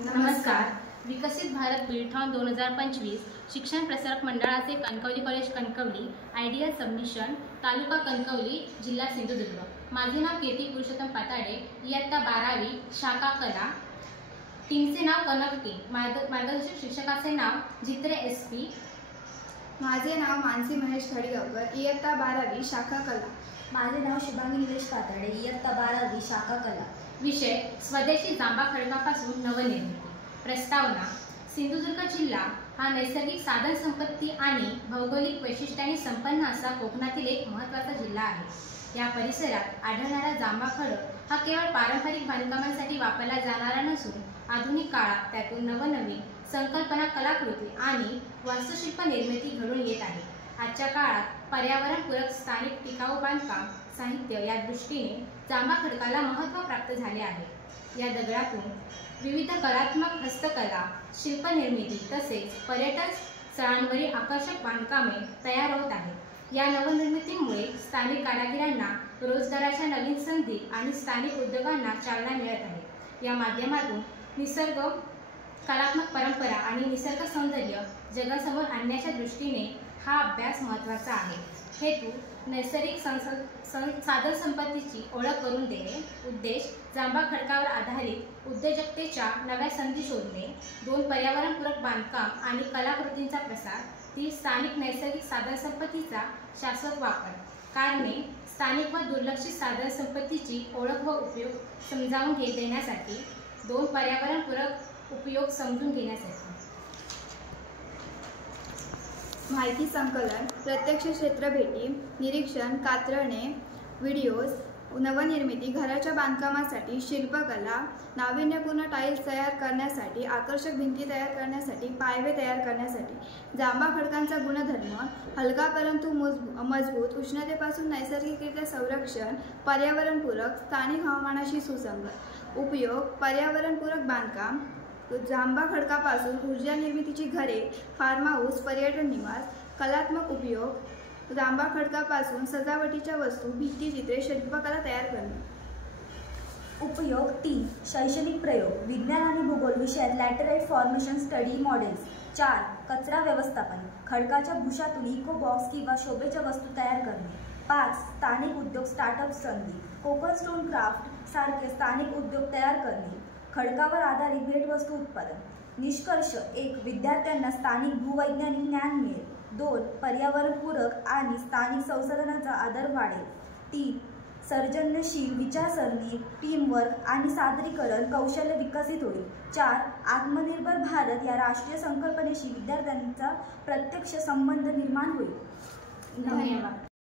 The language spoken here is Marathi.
नमस्कार. विकसित भारत बिल्डथॉन 2025 शिक्षण प्रसारक मंडळाचे Kankavli college Kankavli ideal submission taluka Kankavli जिल्हा सिंधुदुर्ग. माझे नाव कीर्ती पुरुषोत्तम पाताडे, इयत्ता 12वी शाखा कला. टीमचे नाव कनक टीम. मार्गदर्शक शिक्षकाचे नाव जित्रे SP. माझे नाव मानसी महेश खडगावकर, इयत्ता 12वी शाखा कला. माझे नाव शुभांगी निलेश पाताडे, इयत्ता 12वी शाखा कला. विषय स्वदेशी जांभा खडकापासून नवनिर्मिती. प्रस्तावना. सिंधुदुर्ग जिल्हा हा नैसर्गिक साधन संपत्ती आणि भौगोलिक वैशिष्ट्यांनी संपन्न असा कोकणातील एक महत्त्वाचा जिल्हा आहे. या परिसरात आढळणारा जांभा खडक हा केवळ पारंपरिक बांधकामांसाठी वापरला जाणारा नसून आधुनिक काळात त्यातून नवनवीन संकल्पना, कलाकृती आणि वास्तुशिल्प निर्मिती घडून येत आहे. आजच्या काळात पर्यावरणपूरक स्थानिक टिकाऊ बांधकाम साहित्य या दृष्टीने जांभा खडकाला महत्त्व प्राप्त झाले आहे. या दगडातून विविध कलात्मक हस्तकला, शिल्पनिर्मिती तसेच पर्यटन स्थळांवरील आकर्षक बांधकामे तयार होत आहेत. या नवनिर्मितीमुळे स्थानिक कारागिरांना रोजगाराच्या नवीन संधी आणि स्थानिक उद्योगांना चालना मिळत आहे. या माध्यमातून निसर्ग, कलात्मक परंपरा आणि निसर्ग सौंदर्य जगासमोर आणण्याच्या दृष्टीने हा अभ्यास महत्त्वाचा आहे. हेतू नैसर्गिक साधन संपत्तीची ओळख करून देणे. उद्देश जांभा खडकावर आधारित उद्योजकतेच्या नव्या संधी शोधणे. 2 पर्यावरणपूरक बांधकाम आणि कलाकृतींचा प्रसार. 3 स्थानिक नैसर्गिक साधन संपत्तीचा शाश्वत वापर. कारणे स्थानिक व दुर्लक्षित साधन संपत्तीची ओळख व उपयोग समजावून देण्यासाठी. 2 पर्यावरणपूरक उपयोग समजून घेण्यासाठी. माहिती संकलन, प्रत्यक्ष क्षेत्र भेटी, निरीक्षण, कात्रणे, व्हिडिओज, नवनिर्मिती, घराच्या बांधकामासाठी, शिल्पकला, नाविन्यपूर्ण टाईल्स तयार करण्यासाठी, आकर्षक भिंती तयार करण्यासाठी, पायवे तयार करण्यासाठी. जांभा खडकांचा गुणधर्म: हलका परंतु मजबूत, उष्णतेपासून नैसर्गिकरित्या संरक्षण, पर्यावरणपूरक, स्थानिक हवामानाशी सुसंगत. उपयोग: पर्यावरणपूरक बांधकाम, जांभा खडकापासून ऊर्जा निर्मितीची घरे, फार्म हाऊस, पर्यटन निवास. कलात्मक उपयोग: जांभा खडकापासून सजावटीच्या वस्तू, भित्तिचित्रे, शिल्पकला तयार करणे. उपयोग 3. शैक्षणिक प्रयोग: विज्ञान आणि भूगोल विषयात लॅटराइट फॉर्मेशन स्टडी मॉडेल्स. 4. कचरा व्यवस्थापन: खडकाच्या भुशातून इको बॉक्स किंवा शोभेच्या वस्तू तयार करणे. 5. स्थानिक उद्योग स्टार्टअप संधी: कोकण स्टोन क्राफ्ट सारखे स्थानिक उद्योग तयार करणे. खडकावर आधारित भेटवस्तू उत्पादन. निष्कर्ष: 1. विद्यार्थ्यांना स्थानिक भूवैज्ञानिक ज्ञान मिळेल. 2. पर्यावरणपूरक आणि स्थानिक संसाधनांचा आदर वाढेल. 3. सर्जनशील विचारसरणी, टीमवर्क आणि सादरीकरण कौशल्य विकसित होईल. 4. आत्मनिर्भर भारत या राष्ट्रीय संकल्पनेशी विद्यार्थ्यांचा प्रत्यक्ष संबंध निर्माण होईल. धन्यवाद.